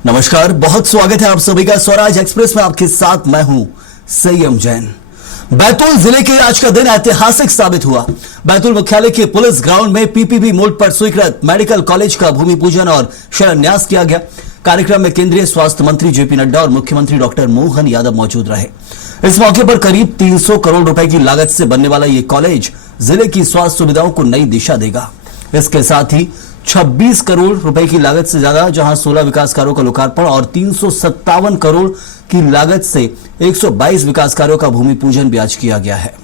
नमस्कार, बहुत स्वागत है आप सभी का स्वराज एक्सप्रेस में। आपके साथ मैं हूं संयम जैन। बैतूल जिले के आज का दिन ऐतिहासिक साबित हुआ। बैतूल मुख्यालय के पुलिस ग्राउंड में पीपीपी मोड पर स्वीकृत मेडिकल कॉलेज का भूमि पूजन और शिलान्यास किया गया। कार्यक्रम में केंद्रीय स्वास्थ्य मंत्री जेपी नड्डा और मुख्यमंत्री डॉक्टर मोहन यादव मौजूद रहे। इस मौके पर करीब 300 करोड़ रुपए की लागत से बनने वाला ये कॉलेज जिले की स्वास्थ्य सुविधाओं को नई दिशा देगा। इसके साथ ही 26 करोड़ रुपए की लागत से ज्यादा, जहां 16 विकास कार्यों का लोकार्पण और 357 करोड़ की लागत से 122 विकास कार्यों का भूमि पूजन भी आज किया गया है।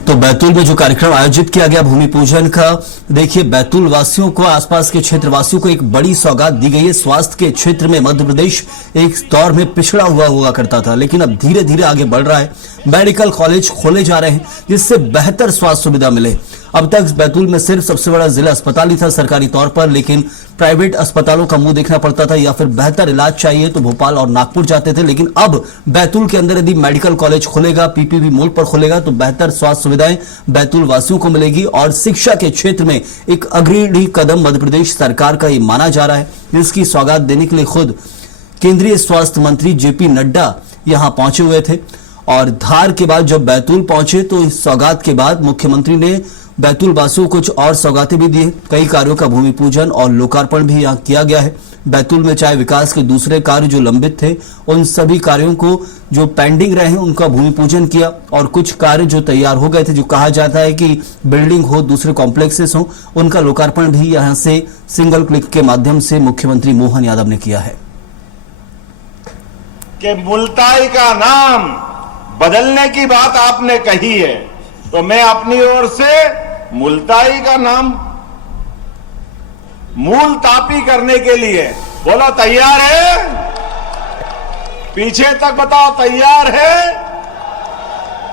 तो बैतूल में जो कार्यक्रम आयोजित किया गया भूमि पूजन का, देखिए बैतूल वासियों को, आसपास के क्षेत्र वासियों को एक बड़ी सौगात दी गई है। स्वास्थ्य के क्षेत्र में मध्य प्रदेश एक दौर में पिछड़ा हुआ करता था, लेकिन अब धीरे धीरे आगे बढ़ रहा है। मेडिकल कॉलेज खोले जा रहे हैं जिससे बेहतर स्वास्थ्य सुविधा मिले। अब तक बैतूल में सिर्फ सबसे बड़ा जिला अस्पताल ही था सरकारी तौर पर, लेकिन प्राइवेट अस्पतालों का मुंह देखना पड़ता था, या फिर बेहतर इलाज चाहिए तो भोपाल और नागपुर जाते थे। लेकिन अब बैतूल के अंदर यदि मेडिकल कॉलेज खुलेगा, पीपीपी मोड पर खुलेगा, तो बेहतर स्वास्थ्य सुविधाएं बैतूल वासियों को मिलेगी। और शिक्षा के क्षेत्र में एक अग्रणी कदम मध्य प्रदेश सरकार का ये माना जा रहा है, जिसकी सौगात देने के लिए खुद केंद्रीय स्वास्थ्य मंत्री जेपी नड्डा यहां पहुंचे हुए थे। और धार के बाद जब बैतूल पहुंचे तो इस सौगात के बाद मुख्यमंत्री ने बैतूल वासियों को कुछ और सौगातें भी दी। कई कार्यों का भूमि पूजन और लोकार्पण भी यहां किया गया है। बैतूल में चाहे विकास के दूसरे कार्य जो लंबित थे, उन सभी कार्यों को जो पेंडिंग रहे हैं उनका भूमि पूजन किया, और कुछ कार्य जो तैयार हो गए थे, जो कहा जाता है कि बिल्डिंग हो, दूसरे कॉम्प्लेक्सेस हो, उनका लोकार्पण भी यहां से सिंगल क्लिक के माध्यम से मुख्यमंत्री मोहन यादव ने किया है। कि मुल्ताई का नाम बदलने की बात आपने कही है, तो मैं अपनी ओर से मुल्ताई का नाम मूल तापी करने के लिए, बोलो तैयार है? पीछे तक बताओ तैयार है?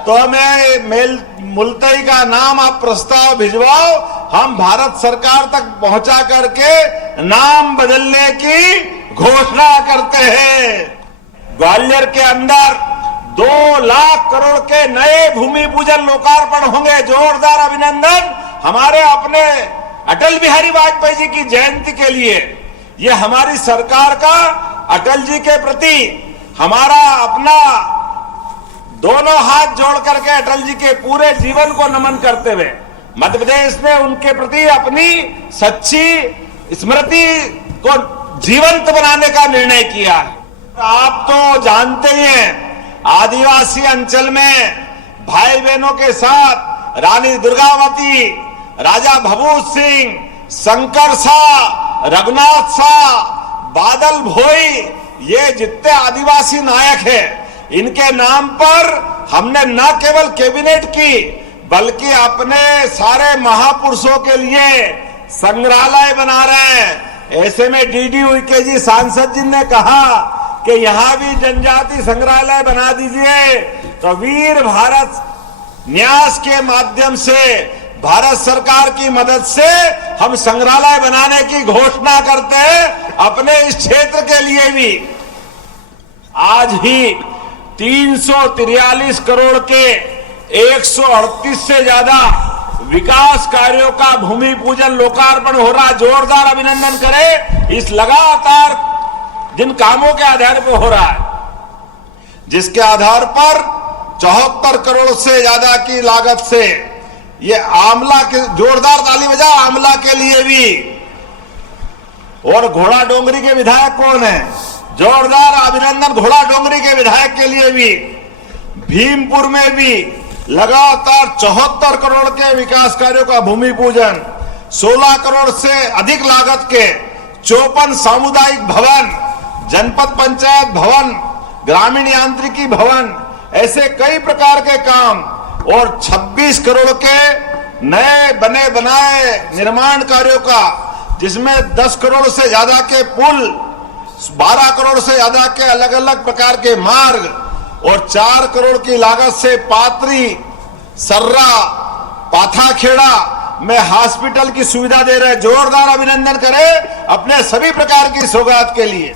तो मैं मुल्ताई का नाम आप प्रस्ताव भिजवाओ, हम भारत सरकार तक पहुंचा करके नाम बदलने की घोषणा करते हैं। ग्वालियर के अंदर 2 लाख करोड़ के नए भूमि पूजन लोकार्पण होंगे। जोरदार अभिनंदन हमारे अपने अटल बिहारी वाजपेयी जी की जयंती के लिए। ये हमारी सरकार का अटल जी के प्रति हमारा अपना दोनों हाथ जोड़ करके अटल जी के पूरे जीवन को नमन करते हुए मध्य प्रदेश ने उनके प्रति अपनी सच्ची स्मृति को जीवंत बनाने का निर्णय किया है। आप तो जानते ही हैं, आदिवासी अंचल में भाई बहनों के साथ रानी दुर्गावती, राजा भभूत सिंह, शंकर शाह, रघुनाथ शाह, बादल भोई, ये जितने आदिवासी नायक हैं, इनके नाम पर हमने न केवल कैबिनेट की बल्कि अपने सारे महापुरुषों के लिए संग्रहालय बना रहे हैं। ऐसे में डीडी उइके जी सांसद जी ने कहा कि यहां भी जनजाति संग्रहालय बना दीजिए। तो वीर भारत न्यास के माध्यम से, भारत सरकार की मदद से हम संग्रहालय बनाने की घोषणा करते हैं अपने इस क्षेत्र के लिए भी। आज ही 343 करोड़ के 138 से ज्यादा विकास कार्यों का भूमि पूजन लोकार्पण हो रहा। जोरदार अभिनंदन करें इस लगातार जिन कामों के आधार पर हो रहा है, जिसके आधार पर 74 करोड़ से ज्यादा की लागत से ये आमला के, जोरदार ताली बजा आमला के लिए भी। और घोड़ा डोंगरी के विधायक कौन है? जोरदार अभिनंदन घोड़ा डोंगरी के विधायक के लिए भी। भीमपुर में भी लगातार 74 करोड़ के विकास कार्यों का भूमि पूजन, 16 करोड़ से अधिक लागत के 54 सामुदायिक भवन, जनपद पंचायत भवन, ग्रामीण यांत्रिकी भवन, ऐसे कई प्रकार के काम, और 26 करोड़ के नए बने बनाए निर्माण कार्यों का, जिसमें 10 करोड़ से ज्यादा के पुल, 12 करोड़ से ज्यादा के अलग अलग प्रकार के मार्ग, और 4 करोड़ की लागत से पात्री, सर्रा, पाथाखेड़ा में हॉस्पिटल की सुविधा दे रहे। जोरदार अभिनंदन करें अपने सभी प्रकार की सौगात के लिए।